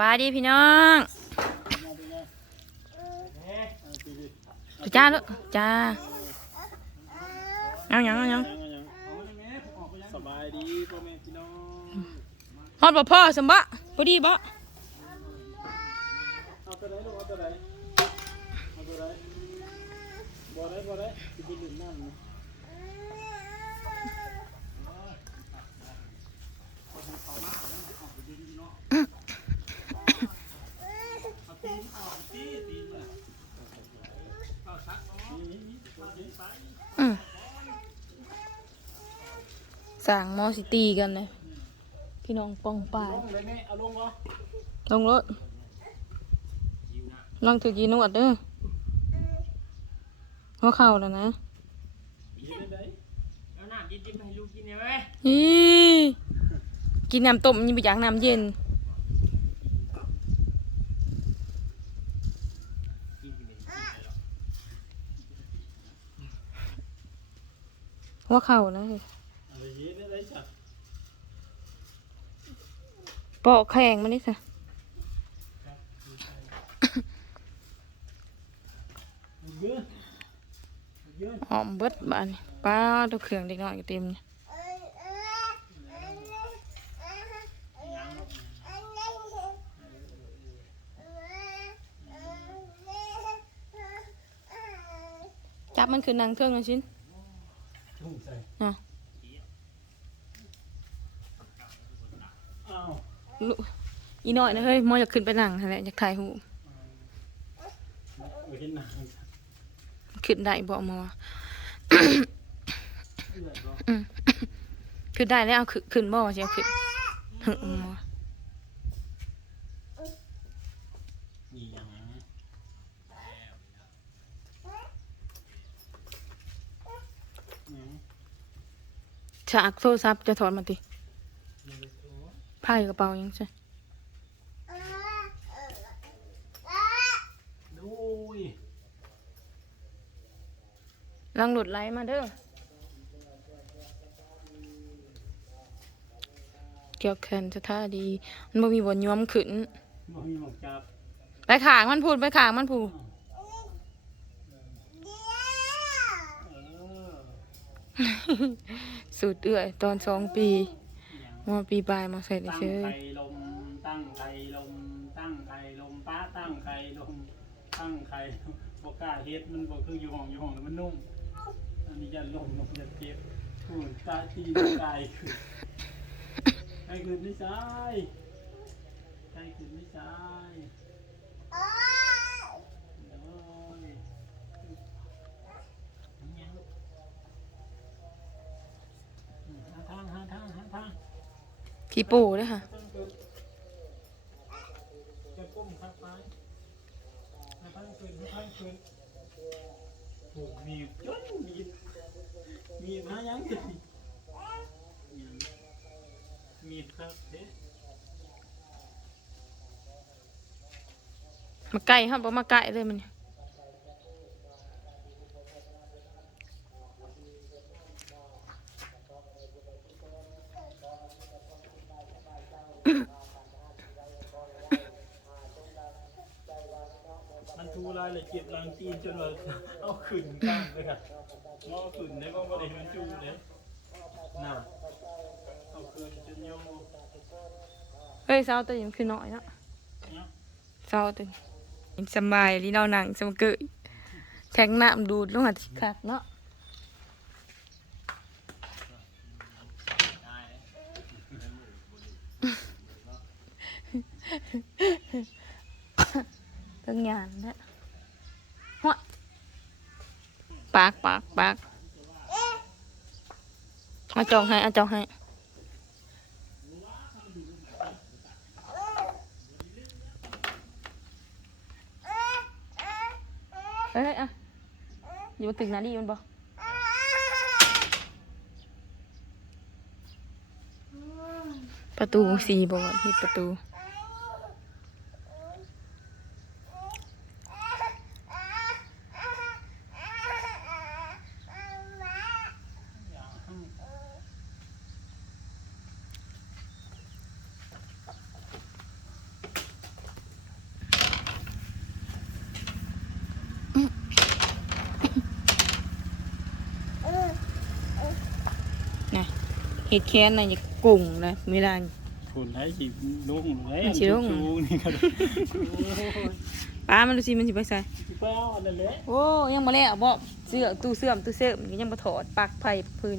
บายดีพี่น้องจ้าลูกจ้าเอาหยังเอาหยังสบายดีพ่อแม่พี่น้องฮอดบ่พ่อสมบะพอดีบ่เอาตัวไหนลูกเอาตัวไหนเอาตัวไหนบ่ได้บ่ได้สิไปดื่มน้ำ อืมสั่งมอสิตีกันเลยพี่น้องปองปายลงเลยแม่เอาลงเหรอลงรถลองถือกีนวดเด้อหัวเข่าแล้วนะยืนได้เอาน้ำจิ้มๆให้ลูกกินได้ไหมอีกินน้ำต้มยังไปอยากน้ำเย็นกินกินเลย หัวเข่านะเฮ้ยเอายืนได้จ้ะปอกแข่งมันนี่สะยืนยืนหอมเบิดบ้านนี่ป้าตัวเครื่องเด็กน้อยก็เต็มนี่จับมันคือนางเครื่องนะชิ้น ทุ่งใส่อะอ้าวลูกอีน้อยนะเฮ้ยมออยากขึ้นไปนั่งหั่นแหละอยากถ่ายหูปไปเห็นหนังขึ้นได้บ่หมอเอื้อยบ่ขึ้นได้แล้วเอาขึ้นขึ้นบ่สิเอาขึ้นหึหมอ นี่ยังยัง ฉากโทรศัพท์จะถอดมาติผ้าอยู่กระเป๋ายังใช่ดูยลังหลุดไหลมาเด้อเกี่ยวแขนจะท่าดี มันบ่มีบนย้อมขึ้นบ่มีหมอกจับไปขางมันพูดไปขางมันพูด เออสุดเอื่อยตอนสองปีมอปีปลายมาใส่ในตั้งเชือไข่ลมตั้งไข่ลมตั้งไข่ลมป้าตั้งไข่ลมตั้งไข่ลมบกล้าเฮ็ดมันบอกคืออยู่ห้องอยู่ห้องแล้วมันนุ่มอันนี้ยันลมลมยันเจ็บหูตาตีนกายคือไอ้คือนิสัยไอ้คือนิสัยโอ้ยยังหาทางหาทางหาทาง ขี้ปูด้อค่ะมีจนมีมีมายังมีบครับเด้มาไก่ครับบ่มาไก่เลยมันมัน ทูลายลยเจ็บหลังตีนจนว่าเอาขึ้นกลางเลยค่ะเอาขึ้นได้ก็บ่ได้มันจูเลยน่ะเอาขึ้นจนโยมเฮ้ยเศร้าตัวยังคือน้อยเนาะเนะเศร้าตัวสบายลีเราหนังสมเกยแทงน้ำดูดลงมาที่ขาดเนาะเรื่องงานนะหัว ปากปากปากอาจองให้อาจองให้เฮ้ยอะอยู่บนตึกนาดีมันบอกประตูสี่บอกว่าที่ประตู เห็ดแค้นน่ะอย่ากุ้งนะเวลาฝุ่นให้สิลุงเลยมันสิลง ชูนี่ก็ได้โอ้ยป้ามันดูสิมันสิไปใส่สิไปเอาอันนั้นแหละโอ้ยังบ่แล้วบ่เสื้อตู้เสื่อมตู้เสื่อมยังบ่ถอดปลักไผ่พื้น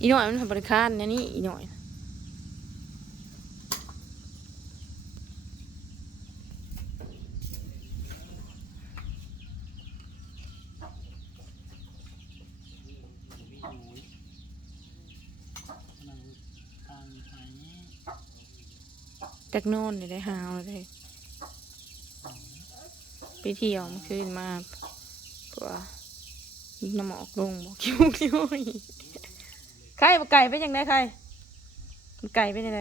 อีหน่อยมันทำบริการเนี่ยนี่อีหน่อย นั่งทางไหน จักนอนนี่ได้หาวเลยไปเที่ยวเมื่อคืนมาเพื่อน้ำหมอกลงบอกคิ้วคิ้วอีกใครบไก่เป็นยังไงใครไก่เป็นยังไง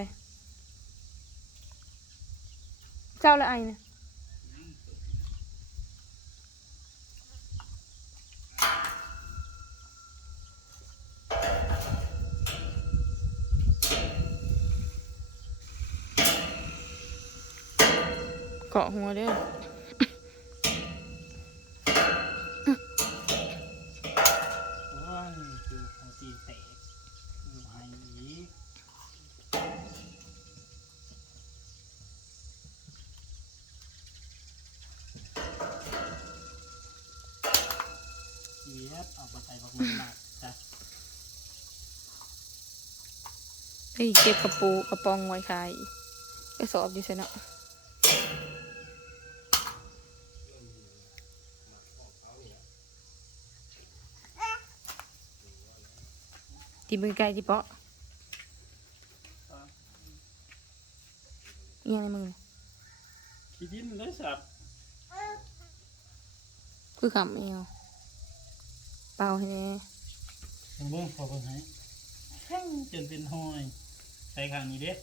เจ้าละไอเนี่ย เกาะหัวเด้อโอ้ยคือหัวตีแตกคือหายอีกเย็บเอาไปใส่บักมันหนักจ้ะเฮ้ยเก็บกระปูกระปองไว้ขายไปสอบอยู่เซนเนาะ ตีมือไก่ที่เปาะอิหยังในมือขี้ดินเลยสับคือขำเอวเปล่าให้แน่มึงเบิ่งขอเบิ่งให้แห้งจนเป็นห้อยใส่ข้างนี้เด้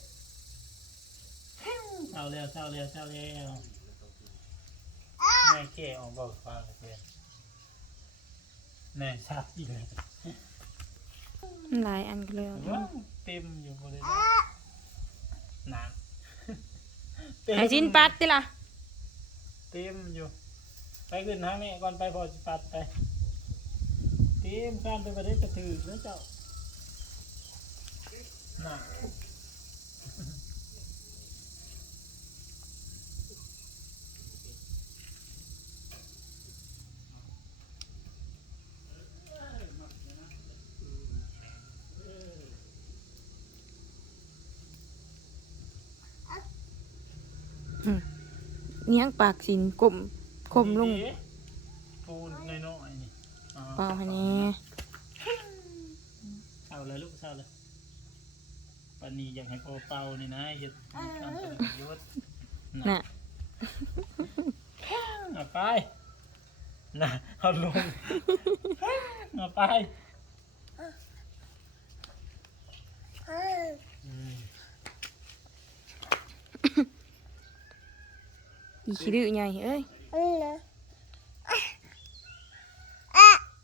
แห้งเศร้าแล้วเศร้าแล้วเศร้าแล้วแม่แก่ออกบอกฟ้าเลยแน่ชักอีกเลยมัน หลายอันกันเลยอะว้าวเต็มอยู่บริเวณหนักไอ้ชิ้นปัดติล่ะเต็มอยู่ ไปขึ้นหาแม่ก่อนไปพอสิปัดไป เต็มการไปประเด็กระถือแล้วเจ้าหนัก เนี้ยงปากสินกลมคมลงนี่ปูนน้อยๆนี่อ๋อเปล่าให้แน่เศร้าเลยลูกเศร้าเลยปันนี้อยากให้พอเป่านี่นะเฮ็ดการประโยชน์น่ะเอาไปน่ะเอาลงเอาไปอื อีขี้ดื้อใหญ่เอ้ย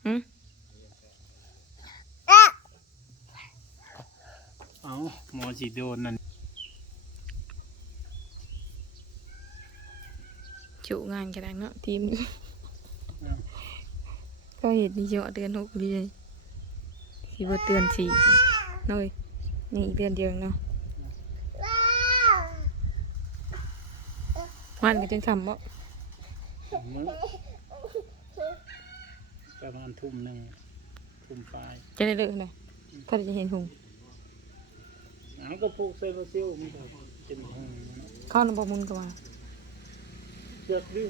หืมเอาหมอสิโดนนั่นจุงานกระดังเนาะทีมนี้ก็เห็นนี่เยอะเดือนหกดีเลยสีบเตือนสี่น้อยนี่อีกเดือนเดียวเองเนาะ วันก็จนคำว่ามื้อประมาณทุ่มหนึ่งทุ่มปลายจะได้เลิกเลยถ้าจะเห็นหงเอาก็ปลูกเซลล์ซิลมันก็เป็นห้องเนาะเข้านบมุนก็มาเลือกดื้อ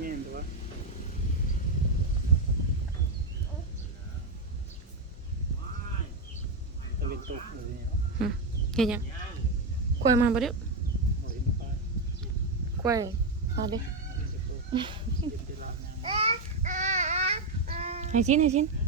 แม่นแต่ว่าตะเวนตกเลยเนาะเห็นยังกล้วยมาบ่เด้อบ่เห็นปลาก ล้วยมาเด้อเห็นแต่ตกเห็นแต่ลาวงามให้ชิ้นให้ชิ้นเ